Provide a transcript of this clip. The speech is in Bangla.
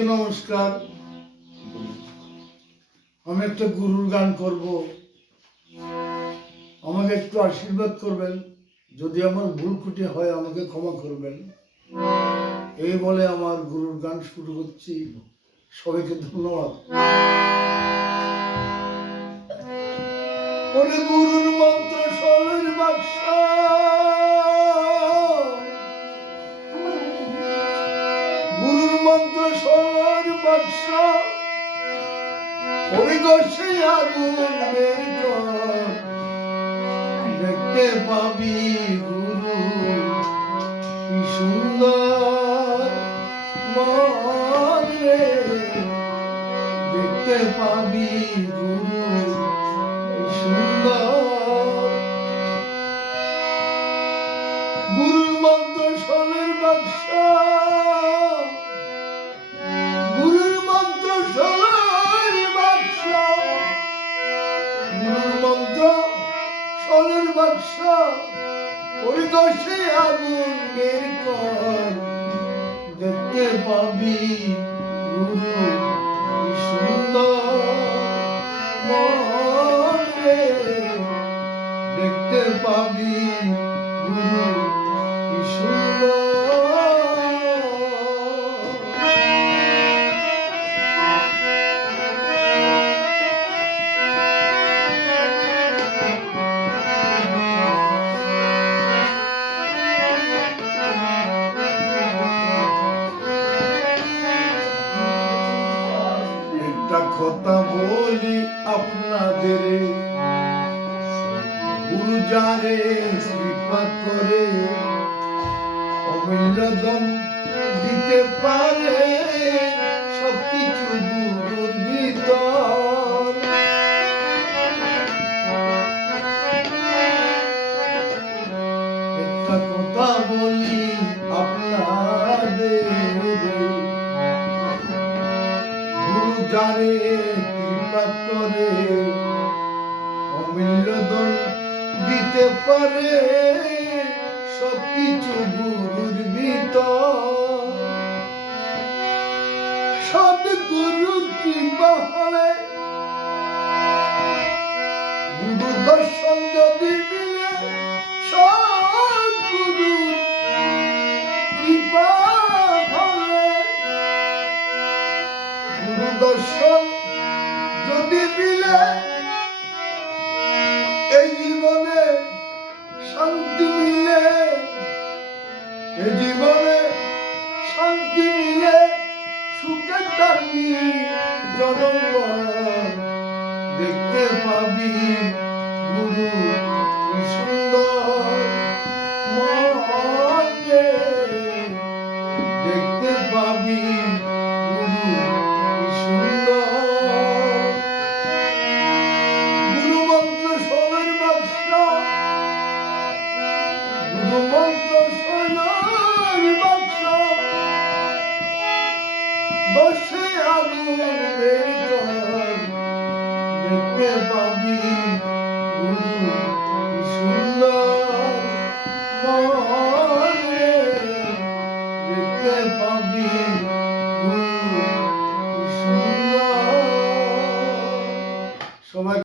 সবাইকে নমস্কার। আমি একটা গুরুর গান করব, আমাকে একটু আশীর্বাদ করবেন। যদি আমার ভুল ত্রুটি হয় আমাকে ক্ষমা করবেন। এই বলে আমার গুরুর গান শুরু করছি। সবাইকে ধন্যবাদ। ওরে গুরুর মন্ত্র সলের বাদশা, গুরুর মন্ত্র সলের বাদশা, ওরে গোসে আগুন বের কর, দেখতে পাবি গুরু কি সুন্দর মন রে, দেখতে পাবি গুরু কি সুন্দর। গুরুর মন্ত্র সলের বাদশা, গুরুর মন্ত্র সলের বাদশা, গুরুর মন্ত্র সলের বাদশা, ওরে গোসে আগুন বের কর, দেখতে পাবি গুরু কি সুন্দর মন রে, দেখতে পাবি গুরু কি সুন্দর। একটা কথা বলি আপনাদের, গুরু যারে কৃপা করে অমূল্য দান দিতে পারে, সবকিছু গুরুর ভিতর। একটা কথা বলি আপনাদের, গুরু যারে কৃপা করে অমূল্য দান দিতে পারে, সবকিছু গুরুর ভিতর। সদ্গুরুর কৃপা হলে, গুরু দর্শন যদি মিলে, সদ্গুরুর কৃপা হলে, গুরু দর্শন যদি মিলে, এই জীবনে শান্তি মিলে, এই জীবনে শান্তি মিলে, সুখে থাকবি জনমন, দেখতে পাবি গুরু কি সুন্দর মন রে, দেখতে পাবি গুরু কি সুন্দর। গুরু মন্ত্র সলের বাদশা, গুরু মন্ত্র সলের বাদশা, বসে আগুন বের কর, দেখতে পাবি গুরু কি সুন্দর মন রে, দেখতে পাবি গুরু কি সুন্দর। সবাই